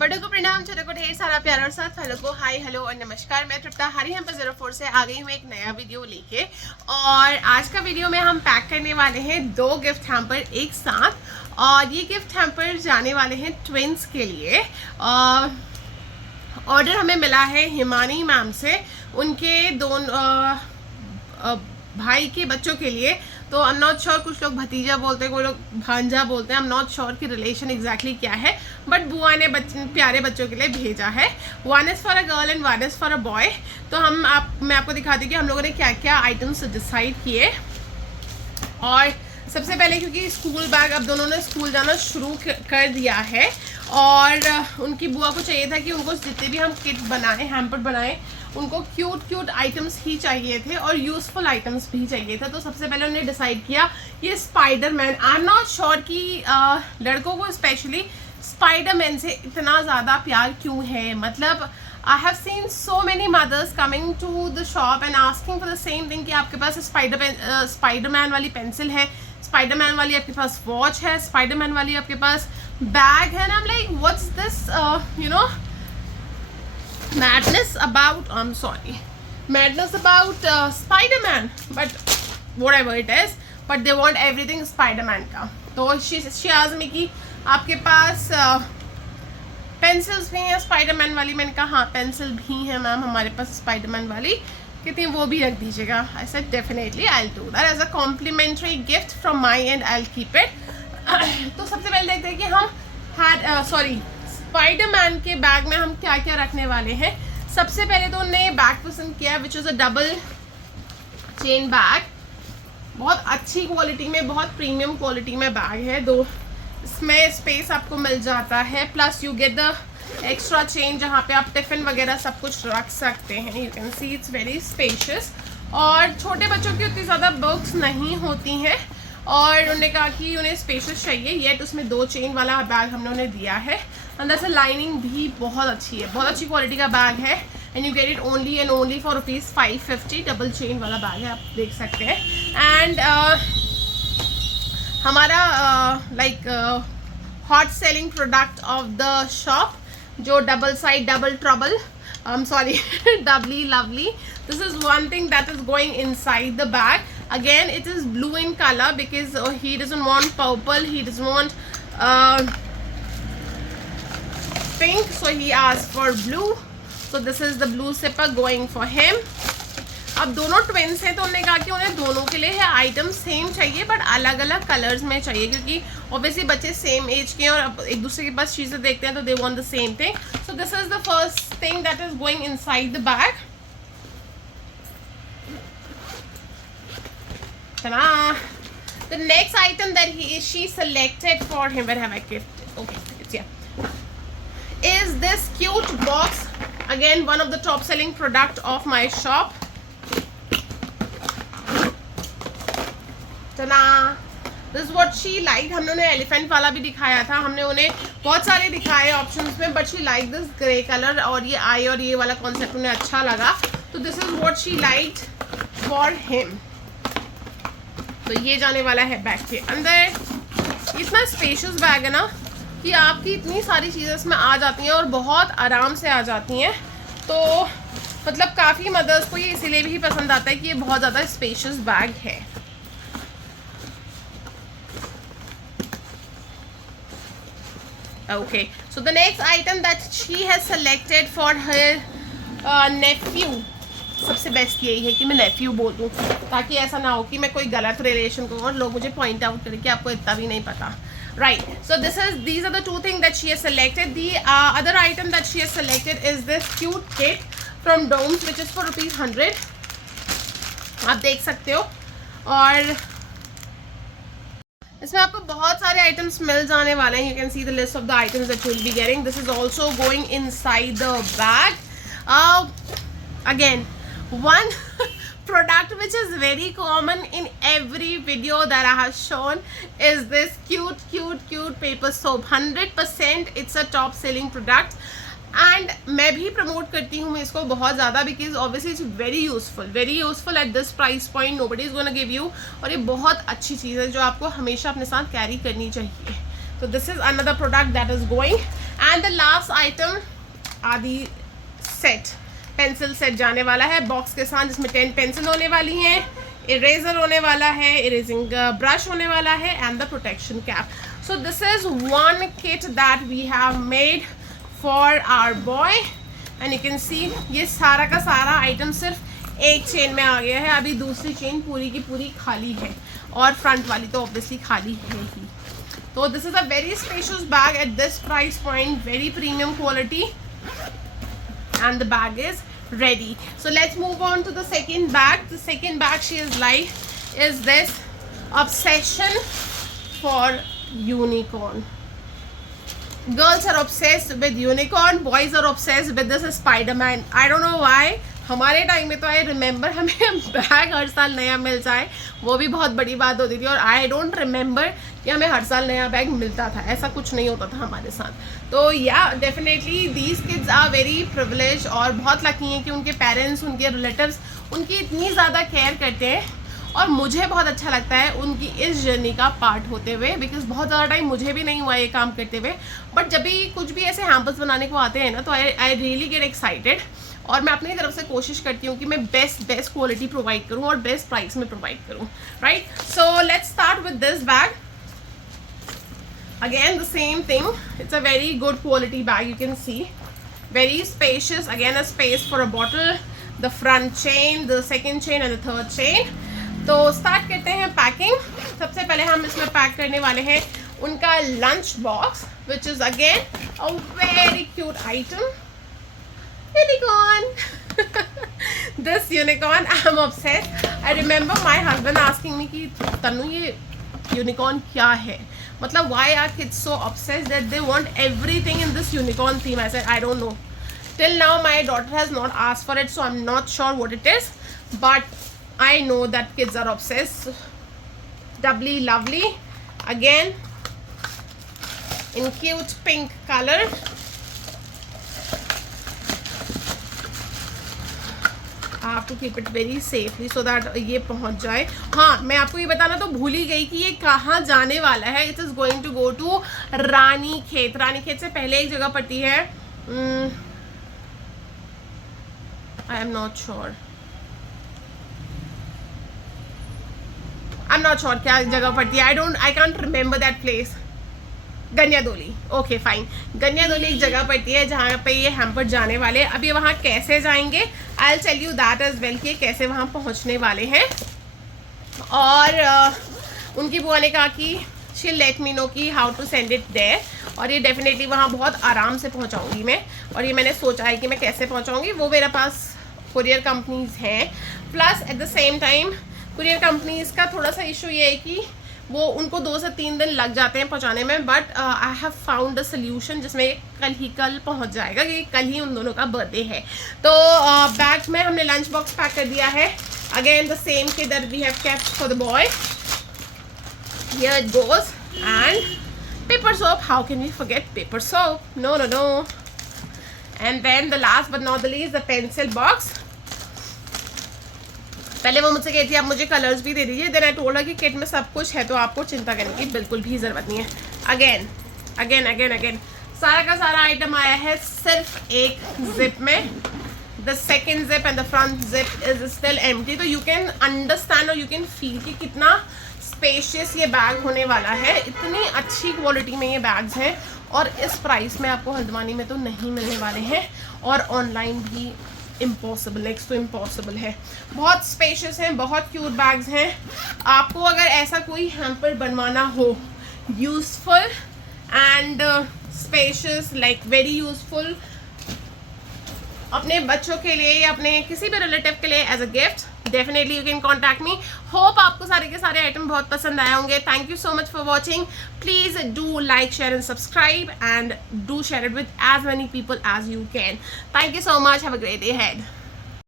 बड़ों को प्रणाम, छोटों को ढेर सारा प्यार और साथ वालों को हाय हेलो और नमस्कार। मैं तृप्ता हरी हम 04 से आ गई हूँ एक नया वीडियो लेके। और आज का वीडियो में हम पैक करने वाले हैं 2 गिफ्ट हैम्पर एक साथ, और ये गिफ्ट हैम्पर जाने वाले हैं ट्विंस के लिए। ऑर्डर हमें मिला है हिमानी मैम से, उनके दोनों भाई के बच्चों के लिए। तो आई एम नॉट श्योर, कुछ लोग भतीजा बोलते हैं, कोई लोग भांजा बोलते हैं। आई एम नॉट श्योर कि रिलेशन एग्जैक्टली क्या है, बट बुआ ने प्यारे बच्चों के लिए भेजा है। 1 is for a girl and 1 is for a boy. तो मैं आपको दिखाती हूँ कि हम लोगों ने क्या क्या आइटम्स डिसाइड किए। और सबसे पहले, क्योंकि स्कूल बैग अब दोनों ने स्कूल जाना शुरू कर दिया है, और उनकी बुआ को चाहिए था कि उनको जितने भी हम किट बनाए, हैम्पर बनाए, उनको क्यूट आइटम्स ही चाहिए थे और यूज़फुल आइटम्स भी चाहिए था। तो सबसे पहले उन्होंने डिसाइड किया ये Spiderman. I am not sure कि लड़कों को स्पेशली स्पाइडरमैन से इतना ज़्यादा प्यार क्यों है। मतलब I have seen so many mothers coming to the shop and asking for the same thing कि आपके पास स्पाइडरमैन वाली पेंसिल है, स्पाइडरमैन वाली आपके पास वॉच है, स्पाइडरमैन वाली आपके पास बैग है। ना like what's this you know madness about Spider-Man, but whatever it is, but they want everything Spider-Man का। तो she asked me कि आपके पास पेंसिल्स भी हैं स्पाइडरमैन वाली। मैंने कहा हाँ पेंसिल भी है मैम हमारे पास स्पाइडरमैन वाली, कहती हैं वो भी रख दीजिएगा। I said definitely I will do that as a complimentary gift from my and I will keep it. तो सबसे पहले देखते हैं कि हम स्पाइडरमैन के बैग में हम क्या क्या रखने वाले हैं। सबसे पहले तो उन्होंने बैग पसंद किया which is a double chain bag. बहुत अच्छी क्वालिटी में, बहुत प्रीमियम क्वालिटी में बैग है। दो इसमें स्पेस आपको मिल जाता है, plus you get the extra chain जहाँ पे आप टिफिन वगैरह सब कुछ रख सकते हैं। You can see it's very spacious. और छोटे बच्चों की उतनी ज़्यादा बुक्स नहीं होती हैं, और उन्होंने कहा कि उन्हें स्पेशियस चाहिए, येट उसमें 2 चेन वाला बैग हमने उन्हें दिया है। अंदर से लाइनिंग भी बहुत अच्छी है, बहुत अच्छी क्वालिटी का बैग है, and you get it only and only for ₹550। Double chain वाला बैग है, आप देख सकते हैं। एंड हमारा hot selling product of the shop, जो double side double trouble doubly lovely, this is one thing that is going inside the bag. Again it is blue in color because he doesn't want purple, he doesn't want pink, so he asked for blue. So this is the blue zipper going for him. अब दोनों twins हैं तो उन्होंने कहा कि उन्हें दोनों के लिए है आइटम सेम चाहिए, बट अलग अलग कलर्स में चाहिए, क्योंकि ऑब्वियसली बच्चे सेम एज के हैं और एक दूसरे के पास चीज़ें देखते हैं तो they want the same thing. So this is the first thing that is going inside the bag. The next item that she selected for him, where have I kept it? Okay, it's here. Is this cute box? Again, one of the top selling product of my shop. This is what she liked. हमने उन्हें elephant वाला भी दिखाया था, हमने उन्हें बहुत सारे दिखाए ऑप्शंस में, but she like this grey colour, और ये आई और ये वाला कॉन्सेप्ट उन्हें अच्छा लगा। तो this is what she liked for him. तो ये जाने वाला है बैग के अंदर। इतना स्पेशियस बैग है ना कि आपकी इतनी सारी चीज़ें इसमें आ जाती हैं और बहुत आराम से आ जाती हैं। तो मतलब काफ़ी मदर्स को ये इसीलिए भी पसंद आता है कि ये बहुत ज़्यादा स्पेशियस बैग है। Okay, so the next item that she has selected for her nephew, सबसे बेस्ट यही है कि मैं नेफ्यू बोल दूँ, ताकि ऐसा ना हो कि मैं कोई गलत रिलेशन को और लोग मुझे पॉइंट आउट करें कि आपको इतना भी नहीं पता। Right, so these are the 2 things that she has selected. The other item that she has selected is this cute kit from Doms, which is for ₹100. आप देख सकते हो, और इसमें आपको बहुत सारे आइटम्स मिल जाने वाले हैं। You can see the list of the items that you will be getting. This is also going inside the bag. Again one product which is very common in every video that I have shown is this cute paper soap. 100% it's a top selling product, and मैं भी promote करती हूँ इसको बहुत ज़्यादा, because obviously it's very useful at this price point. Nobody is gonna give you, और ये बहुत अच्छी चीज़ है जो आपको हमेशा अपने साथ कैरी करनी चाहिए। तो this is another product that is going. And the last item आदि सेट, पेंसिल सेट जाने वाला है बॉक्स के साथ, जिसमें 10 पेंसिल होने वाली हैं, इरेजर होने वाला है, इरेजिंग ब्रश होने वाला है, and the protection cap. So this is one kit that we have made for our boy. And you can see ये सारा का सारा आइटम सिर्फ एक चेन में आ गया है. अभी दूसरी चेन पूरी की पूरी खाली है और फ्रंट वाली तो ऑब्वियसली खाली है ही. तो this is a very spacious bag at this price point, very premium quality, and the bag is ready. So let's move on to the second bag. The second bag she is like is this obsession for unicorn. Girls are obsessed with unicorn, boys are obsessed with this Spider-Man. I don't know why. हमारे time में तो I remember हमें bag हर साल नया मिल जाए वो भी बहुत बड़ी बात होती थी, और आई डोंट रिमेंबर कि हमें हर साल नया बैग मिलता था. ऐसा कुछ नहीं होता था हमारे साथ. तो या definitely these kids are very privilege और बहुत लकी हैं कि उनके पेरेंट्स, उनके रिलेटिव्स उनकी इतनी ज़्यादा केयर करते हैं. और मुझे बहुत अच्छा लगता है उनकी इस जर्नी का पार्ट होते हुए, बिकॉज बहुत ज़्यादा टाइम मुझे भी नहीं हुआ ये काम करते हुए. बट जब भी कुछ भी ऐसे हैम्पर्स बनाने को आते हैं ना, तो आई रियली गेट एक्साइटेड, और मैं अपनी तरफ से कोशिश करती हूँ कि मैं बेस्ट क्वालिटी प्रोवाइड करूँ और बेस्ट प्राइस में प्रोवाइड करूँ. Right, so let's start with this bag. Again the same thing, it's a very good quality bag. You can see very spacious, again a space for a bottle, the front chain, the second chain and the third chain. तो start करते हैं packing. सबसे पहले हम इसमें pack करने वाले हैं उनका lunch box, which is again a very cute item. Unicorn. This unicorn, I'm obsessed. I remember my husband asking me कि तनु ये यूनिकॉर्न क्या है, मतलब why are kids so obsessed that they want everything in this unicorn theme? I said I don't know. Till now my daughter has not asked for it, so I'm not sure what it is, but I know that kids are obsessed. Doubly lovely, again in cute pink color. I have to keep it very safely so that ये पहुंच जाए. हाँ, मैं आपको ये बताना तो भूल ही गई कि ये कहाँ जाने वाला है. It is going to go to Ranikhet. Ranikhet से पहले एक जगह पड़ती है, आई एम नॉट श्योर क्या जगह पड़ती है. I can't remember that place. Ganyadoli. Okay fine, Ganyadoli एक जगह पड़ती है जहाँ पे ये हैम्पर जाने वाले. अब ये वहाँ कैसे जाएंगे, I will tell you that as well कि कैसे वहाँ पहुँचने वाले हैं. और उनकी बुआ ने कहा कि शी लेट मी नो कि how to send it there, और ये डेफिनेटली वहाँ बहुत आराम से पहुँचाऊँगी मैं. और ये मैंने सोचा है कि मैं कैसे पहुँचाऊँगी. वो मेरे पास कुरियर कंपनीज़ हैं, plus at the same time courier companies का थोड़ा सा इशू ये है कि वो उनको 2 से 3 दिन लग जाते हैं पहुंचाने में. But I have found a solution जिसमें कल पहुंच जाएगा, क्योंकि कल ही उन दोनों का बर्थडे है. तो बैग में हमने लंच बॉक्स पैक कर दिया है. Again the same kit that we have kept for the boy. Here it goes. And paper soap, how can we forget paper soap? No. And then the last but not the least the pencil box. पहले वो मुझसे कहती है आप मुझे colours भी दे दीजिए. Then I told her कि किट में सब कुछ है, तो आपको चिंता करने की बिल्कुल भी ज़रूरत नहीं है. अगेन सारा का सारा आइटम आया है सिर्फ एक जिप में. The second zip and the front zip is still empty. तो यू कैन अंडरस्टैंड और यू कैन फील कि कितना स्पेशियस ये बैग होने वाला है. इतनी अच्छी क्वालिटी में ये बैग्स हैं, और इस प्राइस में आपको हल्द्वानी में तो नहीं मिलने वाले हैं, और ऑनलाइन भी इम्पॉसिबल, नेक्स्ट टू इम्पॉसिबल है. बहुत स्पेशियस हैं, बहुत क्यूट बैग्स हैं. आपको अगर ऐसा कोई हैम्पर बनवाना हो, useful and spacious, like very useful, अपने बच्चों के लिए या अपने किसी भी रिलेटिव के लिए as a gift, definitely you can contact me. Hope आपको सारे के सारे आइटम बहुत पसंद आए होंगे. Thank you so much for watching. Please do like, share and subscribe, and do share it with as many people as you can. Thank you so much. Have a great day ahead.